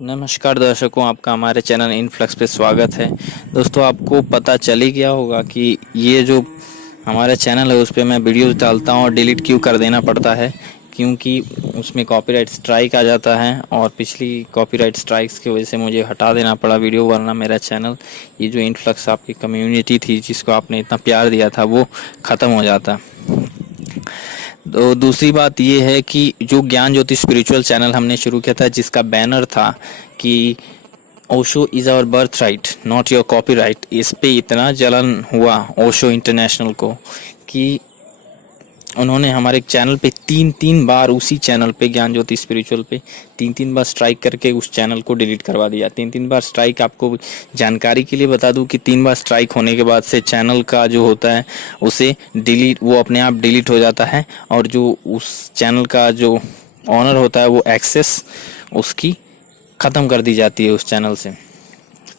नमस्कार दर्शकों, आपका हमारे चैनल इनफ्लक्स पे स्वागत है। दोस्तों, आपको पता चल ही गया होगा कि ये जो हमारा चैनल है उस पे मैं वीडियोस डालता हूँ और डिलीट क्यों कर देना पड़ता है, क्योंकि उसमें कॉपीराइट स्ट्राइक आ जाता है। और पिछली कॉपीराइट स्ट्राइक्स की वजह से मुझे हटा देना पड़ा वीडियो, वरना मेरा चैनल, ये जो इनफ्लक्स आपकी कम्युनिटी थी जिसको आपने इतना प्यार दिया था, वो ख़त्म हो जाता। तो दूसरी बात ये है कि जो ज्ञान ज्योति स्पिरिचुअल चैनल हमने शुरू किया था, जिसका बैनर था कि Osho is our birthright not your copyright, इस पे इतना जलन हुआ ओशो इंटरनेशनल को कि उन्होंने हमारे चैनल पे तीन बार, उसी चैनल पे ज्ञान ज्योति स्पिरिचुअल पे तीन बार स्ट्राइक करके उस चैनल को डिलीट करवा दिया। तीन बार स्ट्राइक, आपको जानकारी के लिए बता दूं कि 3 बार स्ट्राइक होने के बाद से चैनल का जो होता है उसे डिलीट, वो अपने आप डिलीट हो जाता है, और जो उस चैनल का जो ऑनर होता है वो एक्सेस उसकी ख़त्म कर दी जाती है उस चैनल से।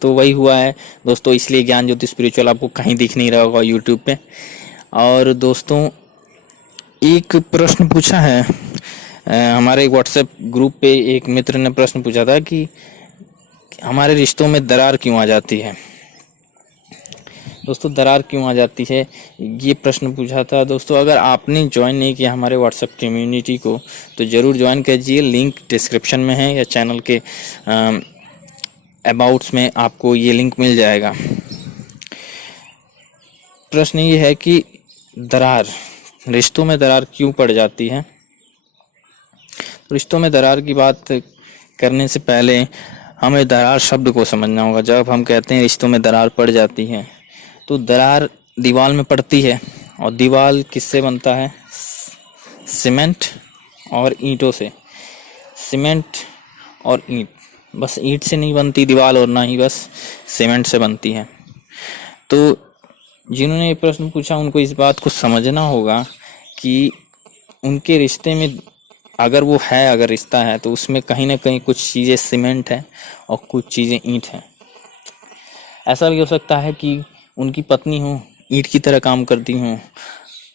तो वही हुआ है दोस्तों, इसलिए ज्ञान ज्योति स्पिरिचुअल आपको कहीं दिख नहीं रहा होगा यूट्यूब पे। और दोस्तों, एक प्रश्न पूछा है हमारे व्हाट्सएप ग्रुप पे, एक मित्र ने प्रश्न पूछा था कि हमारे रिश्तों में दरार क्यों आ जाती है। दोस्तों, दरार क्यों आ जाती है, ये प्रश्न पूछा था। दोस्तों, अगर आपने ज्वाइन नहीं किया हमारे व्हाट्सएप कम्युनिटी को तो ज़रूर ज्वाइन कीजिए, लिंक डिस्क्रिप्शन में है या चैनल के अबाउट्स में आपको ये लिंक मिल जाएगा। प्रश्न ये है कि दरार, रिश्तों में दरार क्यों पड़ जाती है। रिश्तों में दरार की बात करने से पहले हमें दरार शब्द को समझना होगा। जब हम कहते हैं रिश्तों में दरार पड़ जाती है, तो दरार दीवार में पड़ती है, और दीवार किससे बनता है? सीमेंट और ईंटों से। सीमेंट और ईंट, बस ईंट से नहीं बनती दीवार, और ना ही बस सीमेंट से बनती है। तो जिन्होंने ये प्रश्न पूछा उनको इस बात को समझना होगा कि उनके रिश्ते में अगर रिश्ता है तो उसमें कहीं ना कहीं कुछ चीज़ें सीमेंट है और कुछ चीज़ें ईंट हैं। ऐसा भी हो सकता है कि उनकी पत्नी हो, ईंट की तरह काम करती हो,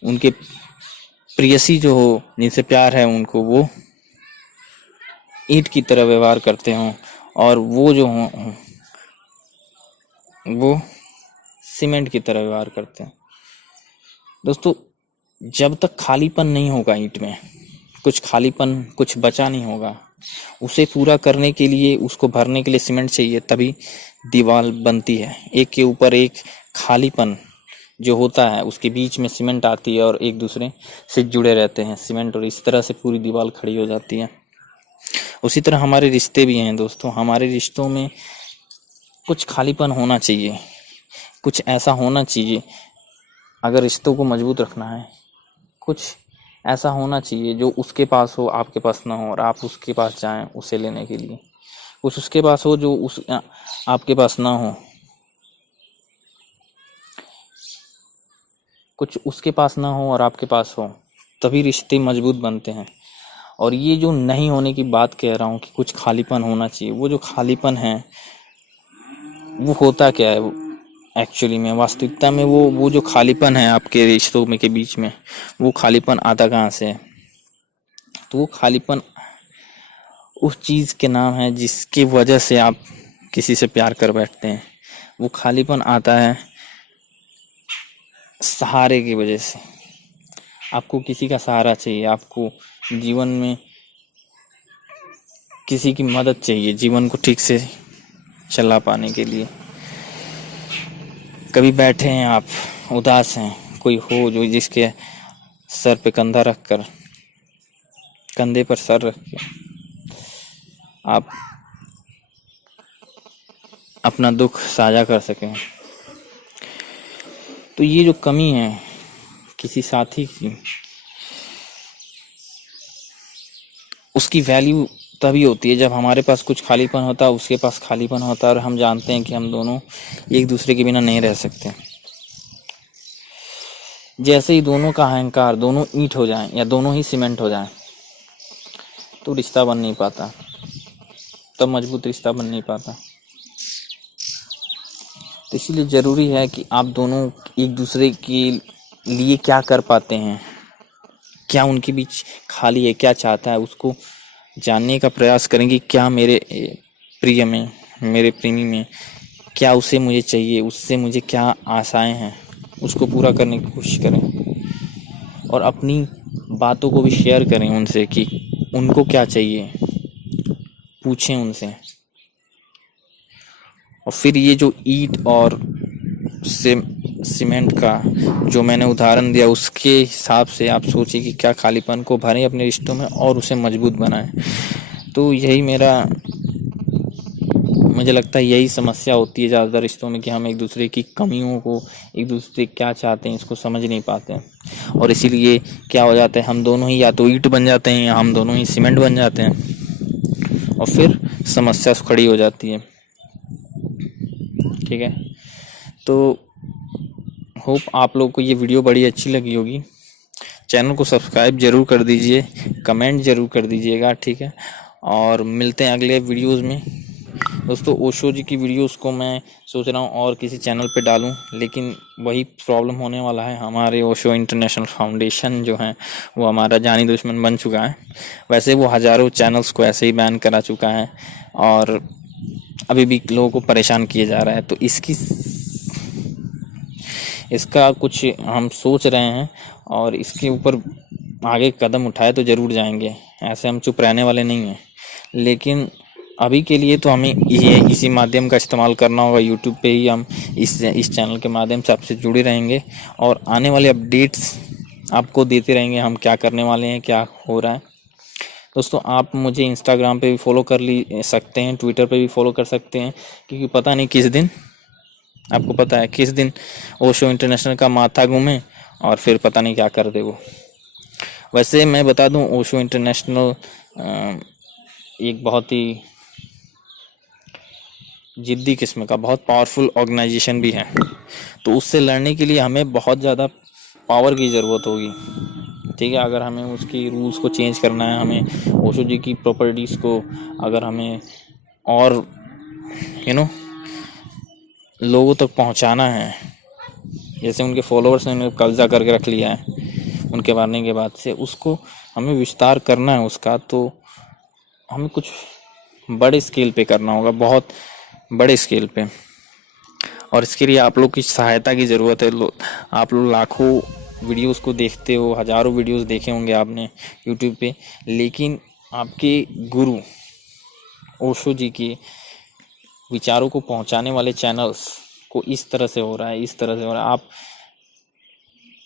उनके प्रेयसी जो हो, जिनसे प्यार है उनको, वो ईंट की तरह व्यवहार करते हों, और वो जो हो वो सीमेंट की तरह व्यवहार करते हैं। दोस्तों, जब तक खालीपन नहीं होगा ईंट में, कुछ खालीपन, कुछ बचा नहीं होगा, उसे पूरा करने के लिए, उसको भरने के लिए सीमेंट चाहिए, तभी दीवार बनती है। एक के ऊपर एक खालीपन जो होता है उसके बीच में सीमेंट आती है और एक दूसरे से जुड़े रहते हैं सीमेंट, और इस तरह से पूरी दीवार खड़ी हो जाती है। उसी तरह हमारे रिश्ते भी हैं दोस्तों। हमारे रिश्तों में कुछ खालीपन होना चाहिए, कुछ ऐसा होना चाहिए, अगर रिश्तों को मजबूत रखना है, कुछ ऐसा होना चाहिए जो उसके पास हो, आपके पास ना हो, और आप उसके पास जाएं उसे लेने के लिए। कुछ उसके पास हो जो आपके पास ना हो, कुछ उसके पास ना हो और आपके पास हो, तभी रिश्ते मजबूत बनते हैं। और ये जो नहीं होने की बात कह रहा हूँ कि कुछ खालीपन होना चाहिए, वो जो खालीपन है वो होता क्या है एक्चुअली में, वास्तविकता में वो जो खालीपन है आपके रिश्तों में के बीच में, वो खालीपन आता कहाँ से है? तो वो खालीपन उस चीज़ के नाम है जिसकी वजह से आप किसी से प्यार कर बैठते हैं। वो खालीपन आता है सहारे की वजह से। आपको किसी का सहारा चाहिए, आपको जीवन में किसी की मदद चाहिए जीवन को ठीक से चला पाने के लिए। कभी बैठे हैं आप, उदास हैं, कोई हो जो जिसके सर पे कंधा रख कर, कंधे पर सर रख के आप अपना दुख साझा कर सकें। तो ये जो कमी है किसी साथी की, उसकी वैल्यू तभी होती है जब हमारे पास कुछ खालीपन होता है, उसके पास खालीपन होता है, और हम जानते हैं कि हम दोनों एक दूसरे के बिना नहीं रह सकते। जैसे ही दोनों का अहंकार, दोनों ईंट हो जाएं या दोनों ही सीमेंट हो जाएं, तो रिश्ता बन नहीं पाता, तब मजबूत रिश्ता बन नहीं पाता। तो इसीलिए ज़रूरी है कि आप दोनों एक दूसरे के लिए क्या कर पाते हैं, क्या उनके बीच खाली है, क्या चाहता है, उसको जानने का प्रयास करेंगे। क्या मेरे प्रिय में, मेरे प्रेमी में क्या उसे मुझे चाहिए, उससे मुझे क्या आशाएं हैं, उसको पूरा करने की कोशिश करें और अपनी बातों को भी शेयर करें उनसे कि उनको क्या चाहिए, पूछें उनसे। और फिर ये जो ईंट और सीमेंट का जो मैंने उदाहरण दिया, उसके हिसाब से आप सोचिए कि क्या खालीपन को भरें अपने रिश्तों में और उसे मजबूत बनाएं। तो यही मुझे लगता है यही समस्या होती है ज़्यादातर रिश्तों में कि हम एक दूसरे की कमियों को, एक दूसरे क्या चाहते हैं इसको समझ नहीं पाते हैं। और इसीलिए क्या हो जाता है, हम दोनों ही या तो ईंट बन जाते हैं या हम दोनों ही सीमेंट बन जाते हैं और फिर समस्या खड़ी हो जाती है। ठीक है, तो होप आप लोगों को ये वीडियो बड़ी अच्छी लगी होगी। चैनल को सब्सक्राइब जरूर कर दीजिए, कमेंट जरूर कर दीजिएगा। ठीक है, और मिलते हैं अगले वीडियोस में। दोस्तों, ओशो जी की वीडियोस को मैं सोच रहा हूँ और किसी चैनल पे डालूं, लेकिन वही प्रॉब्लम होने वाला है। हमारे ओशो इंटरनेशनल फाउंडेशन जो है वो हमारा जानी दुश्मन बन चुका है। वैसे वो हज़ारों चैनल्स को ऐसे ही बैन करा चुका है और अभी भी लोगों को परेशान किया जा रहा है। तो इसका कुछ हम सोच रहे हैं और इसके ऊपर आगे कदम उठाए तो ज़रूर जाएंगे। ऐसे हम चुप रहने वाले नहीं हैं, लेकिन अभी के लिए तो हमें इसी माध्यम का इस्तेमाल करना होगा। यूट्यूब पे ही हम इस चैनल के माध्यम से आपसे जुड़े रहेंगे और आने वाले अपडेट्स आपको देते रहेंगे, हम क्या करने वाले हैं, क्या हो रहा है। दोस्तों, आप मुझे इंस्टाग्राम पे भी फॉलो कर सकते हैं, ट्विटर पे भी फॉलो कर सकते हैं, क्योंकि पता नहीं किस दिन, आपको पता है किस दिन ओशो इंटरनेशनल का माथा घूमे और फिर पता नहीं क्या कर दे वो। वैसे मैं बता दूं, ओशो इंटरनेशनल एक बहुत ही जिद्दी किस्म का बहुत पावरफुल ऑर्गेनाइजेशन भी है। तो उससे लड़ने के लिए हमें बहुत ज़्यादा पावर की ज़रूरत होगी। ठीक है, अगर हमें उसकी रूल्स को चेंज करना है, हमें ओशो जी की प्रॉपर्टीज़ को अगर हमें और लोगों तक पहुंचाना है, जैसे उनके फॉलोअर्स ने उन्हें कब्जा करके रख लिया है उनके मरने के बाद से, उसको हमें विस्तार करना है उसका, तो हमें कुछ बड़े स्केल पे करना होगा, बहुत बड़े स्केल पे। और इसके लिए आप लोग की सहायता की ज़रूरत है। आप लोग लाखों वीडियोस को देखते हो, हज़ारों वीडियोस देखे होंगे आपने यूट्यूब पे, लेकिन आपके गुरु ओशो जी के विचारों को पहुंचाने वाले चैनल्स को इस तरह से हो रहा है, आप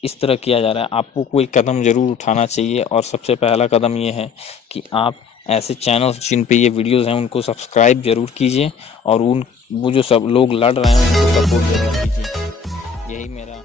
इस तरह किया जा रहा है। आपको कोई कदम ज़रूर उठाना चाहिए और सबसे पहला कदम ये है कि आप ऐसे चैनल्स जिन पे ये वीडियोस हैं उनको सब्सक्राइब जरूर कीजिए और वो जो सब लोग लड़ रहे हैं उनको सपोर्ट जरूर कीजिए। यही मेरा